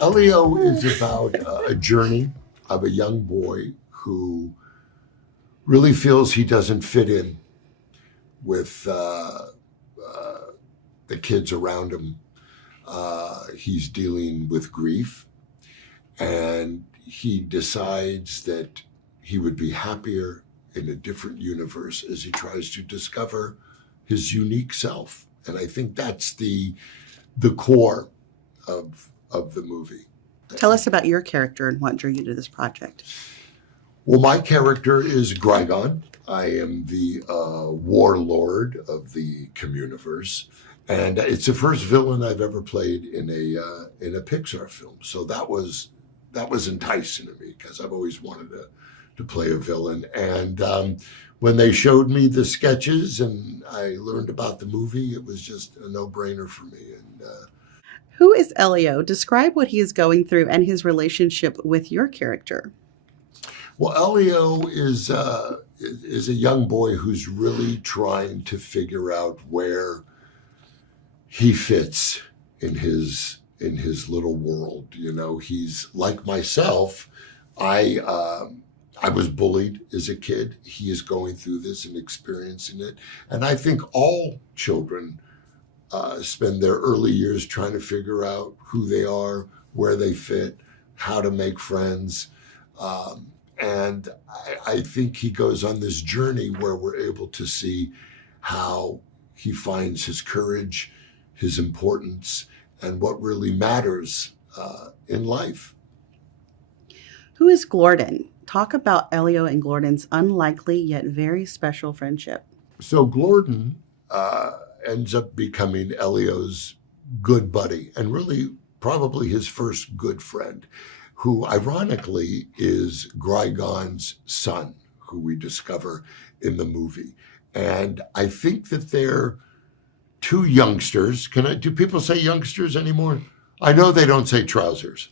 Elio is about a journey of a young boy who really feels he doesn't fit in with the kids around him. He's dealing with grief, and he decides that he would be happier in a different universe as he tries to discover his unique self. And I think that's the core of the movie. Tell us about your character and what drew you to this project. Well, my character is Grigon. I am the warlord of the Communiverse, and it's the first villain I've ever played in a Pixar film. So that was enticing to me because I've always wanted to play a villain. And when they showed me the sketches and I learned about the movie, it was just a no-brainer for me. And who is Elio? Describe what he is going through and his relationship with your character. Well, Elio is a young boy who's really trying to figure out where he fits in his little world. You know, he's like myself. I was bullied as a kid. He is going through this and experiencing it. And I think all children spend their early years trying to figure out who they are, where they fit, how to make friends. And I think he goes on this journey where we're able to see how he finds his courage, his importance, and what really matters in life. Who is Glorden? Talk about Elio and Glorden's unlikely yet very special friendship. So Glorden ends up becoming Elio's good buddy and really probably his first good friend, who ironically is Grigon's son, who we discover in the movie. And I think that they're two youngsters. Do people say youngsters anymore? I know they don't say trousers.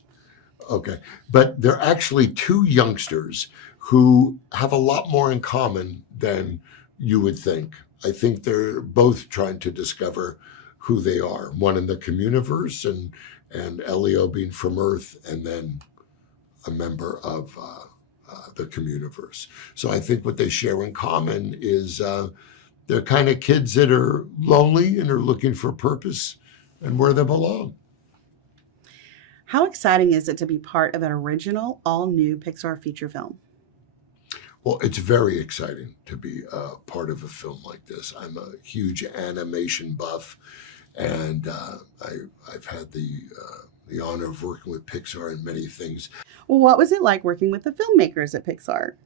Okay. But they're actually two youngsters who have a lot more in common than you would think. I think they're both trying to discover who they are. One in the Communiverse and Elio being from Earth, and then a member of the Communiverse. So I think what they share in common is they're kind of kids that are lonely and are looking for purpose and where they belong. How exciting is it to be part of an original, all-new Pixar feature film? Well, it's very exciting to be part of a film like this. I'm a huge animation buff, and I've had the honor of working with Pixar in many things. Well, what was it like working with the filmmakers at Pixar?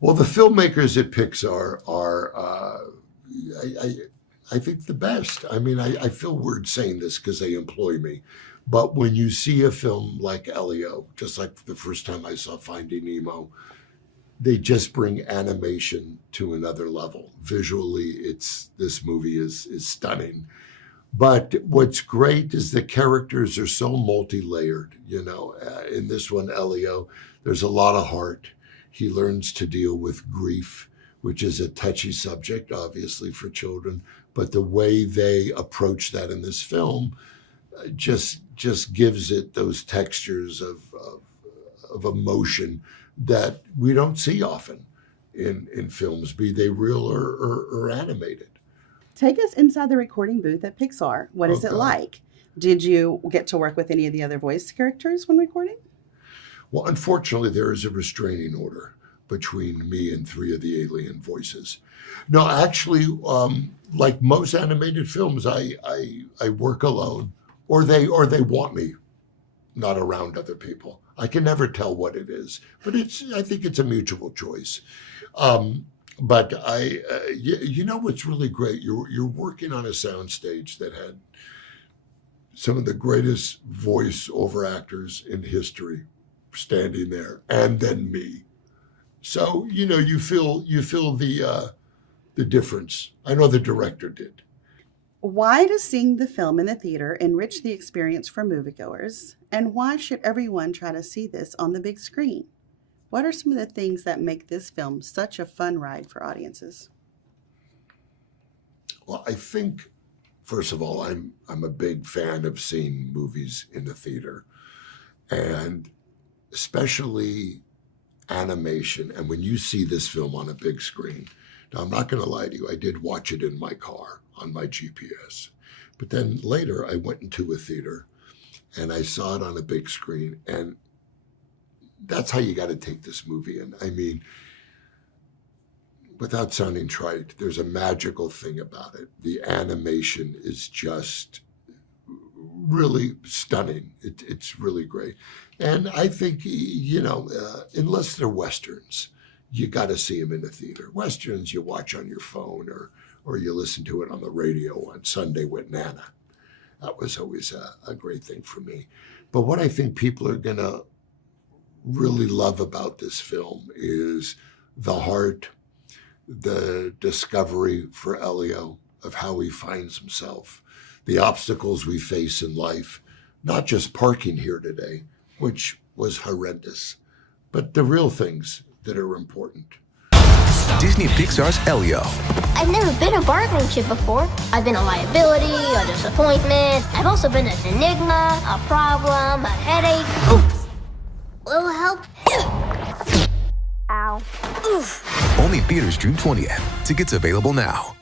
Well, the filmmakers at Pixar are, I think, the best. I mean, I feel weird saying this because they employ me. But when you see a film like Elio, just like the first time I saw Finding Nemo, they just bring animation to another level. Visually, this movie is stunning. But what's great is the characters are so multi-layered. You know, in this one, Elio, there's a lot of heart. He learns to deal with grief, which is a touchy subject, obviously, for children. But the way they approach that in this film just gives it those textures of emotion that we don't see often in films, be they real or animated. Take us inside the recording booth at Pixar. What is it like? Did you get to work with any of the other voice characters when recording? Well, unfortunately, there is a restraining order between me and 3 of the alien voices. No, actually, like most animated films, I work alone, or they want me not around other people. I can never tell what it is, but I think it's a mutual choice. But you know what's really great? You're working on a soundstage that had some of the greatest voice-over actors in history standing there, and then me. So you know you feel the difference. I know the director did. Why does seeing the film in the theater enrich the experience for moviegoers? And why should everyone try to see this on the big screen? What are some of the things that make this film such a fun ride for audiences? Well, I think, first of all, I'm a big fan of seeing movies in the theater. And especially animation. And when you see this film on a big screen, now I'm not going to lie to you, I did watch it in my car on my GPS. But then later I went into a theater and I saw it on a big screen. And that's how you got to take this movie in. I mean, without sounding trite, there's a magical thing about it. The animation is just really stunning. It's really great. And I think, unless they're Westerns, you got to see them in the theater. Westerns you watch on your phone or you listen to it on the radio on Sunday with Nana. That was always a great thing for me. But what I think people are going to really love about this film is the heart, the discovery for Elio of how he finds himself, the obstacles we face in life, not just parking here today, which was horrendous, but the real things that are important. Disney Pixar's Elio. I've never been a bargaining chip before. I've been a liability, a disappointment. I've also been an enigma, a problem, a headache. Oof. Little help? Ow. Oof. Only theaters June 20th. Tickets available now.